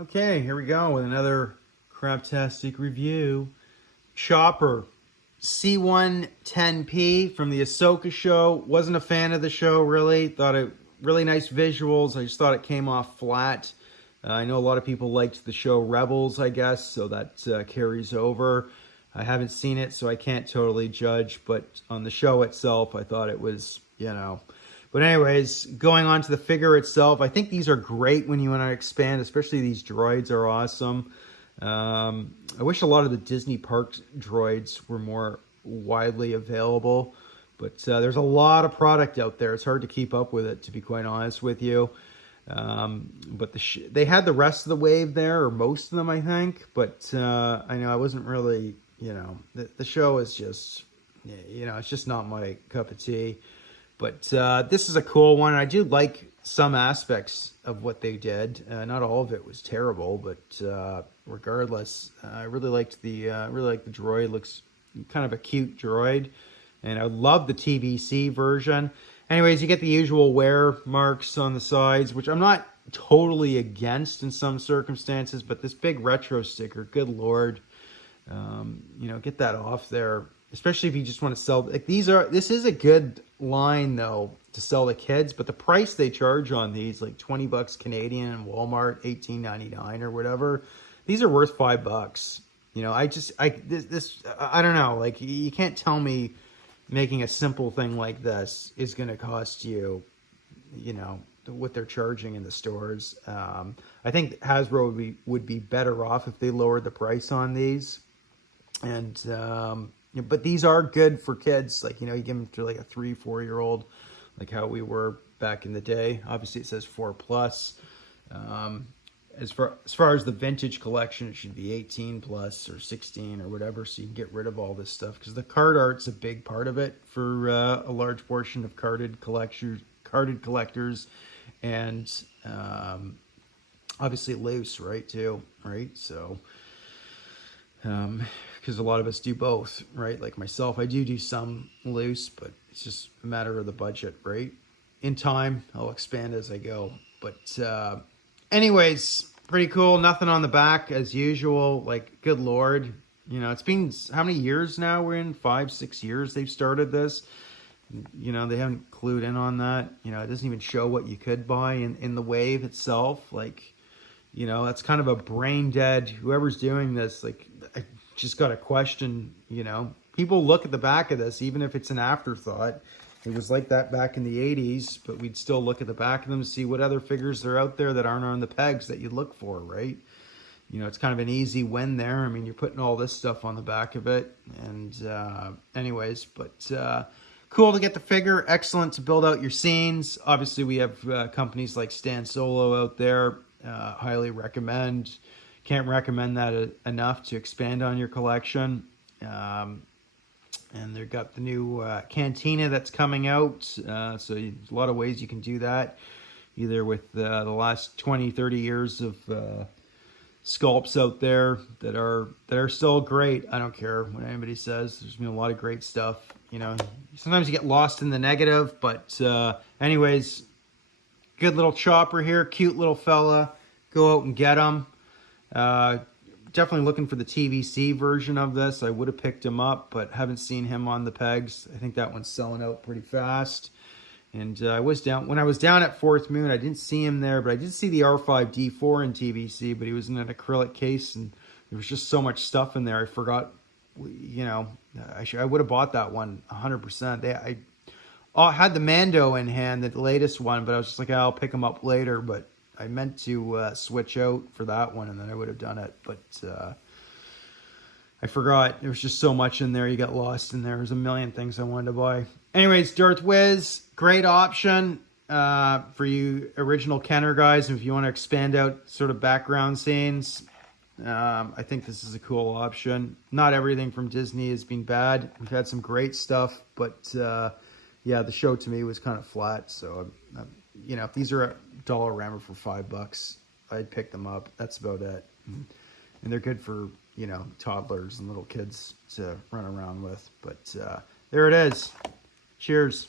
Okay, here we go with another craptastic review. Chopper, C1-10P from the Ahsoka show. Wasn't a fan of the show, really. Thought it really nice visuals. I just thought it came off flat. I know a lot of people liked the show Rebels, I guess, so that carries over. I haven't seen it, so I can't totally judge, but on the show itself, I thought it was, But anyways, going on to the figure itself, I think these are great when you want to expand, especially these droids are awesome. I wish a lot of the Disney park droids were more widely available, but there's a lot of product out there. It's hard to keep up with it, to be quite honest with you. But they had the rest of the wave there, or most of them, I think. But I know I wasn't really, the show is just, it's just not my cup of tea. But this is a cool one. I do like some aspects of what they did. Not all of it was terrible, but regardless, I really liked the droid. Looks kind of a cute droid, and I love the TVC version. Anyways, you get the usual wear marks on the sides, which I'm not totally against in some circumstances, but this big retro sticker, good Lord, get that off there, especially if you just want to sell. Like this is a good line though to sell to kids, but the price they charge on these, like 20 bucks Canadian in Walmart, $18.99 or whatever, these are worth $5. I don't know, like you can't tell me making a simple thing like this is going to cost you, what they're charging in the stores. I think Hasbro would be better off if they lowered the price on these. And but these are good for kids. Like, you give them to like a 3-4-year-old, like how we were back in the day. Obviously, it says 4+. As far as the vintage collection, it should be 18+ or 16 or whatever, so you can get rid of all this stuff, because the card art's a big part of it for a large portion of carded collectors, and obviously loose, right? So because a lot of us do both, right? Like myself, I do some loose, but it's just a matter of the budget, right? In time, I'll expand as I go, but anyways, pretty cool. Nothing on the back as usual. Like, good Lord. It's been how many years now? We're in 5-6 years they've started this. They haven't clued in on that. It doesn't even show what you could buy in the wave itself. Like, that's kind of a brain dead. Whoever's doing this, like, I just got a question, People look at the back of this, even if it's an afterthought. It was like that back in the 80s, but we'd still look at the back of them to see what other figures are out there that aren't on the pegs that you'd look for, right? It's kind of an easy win there. I mean, you're putting all this stuff on the back of it. And anyways, but cool to get the figure. Excellent to build out your scenes. Obviously, we have companies like Stan Solo out there. Highly recommend. Can't recommend that enough to expand on your collection. And they've got the new Cantina that's coming out. So there's a lot of ways you can do that. Either with the last 20-30 years of sculpts out there that are still great. I don't care what anybody says. There's been a lot of great stuff. Sometimes you get lost in the negative. But anyways, good little chopper here. Cute little fella. Go out and get him. Definitely looking for the TVC version of this. I would have picked him up, but haven't seen him on the pegs. I think that one's selling out pretty fast. And when I was down at Fourth Moon, I didn't see him there, but I did see the R5D4 in TVC, but he was in an acrylic case, and there was just so much stuff in there. I forgot, I would have bought that one 100%. I had the Mando in hand, the latest one, but I was just like, I'll pick him up later, but I meant to switch out for that one, and then I would have done it, but I forgot. There was just so much in there. You got lost in there. There's a million things I wanted to buy. Anyways, Darth Wiz, great option for you original Kenner guys. If you want to expand out sort of background scenes, I think this is a cool option. Not everything from Disney has been bad. We've had some great stuff, but yeah, the show to me was kind of flat, so if these are a Dollarama for $5, I'd pick them up. That's about it. And they're good for, toddlers and little kids to run around with. But there it is. Cheers.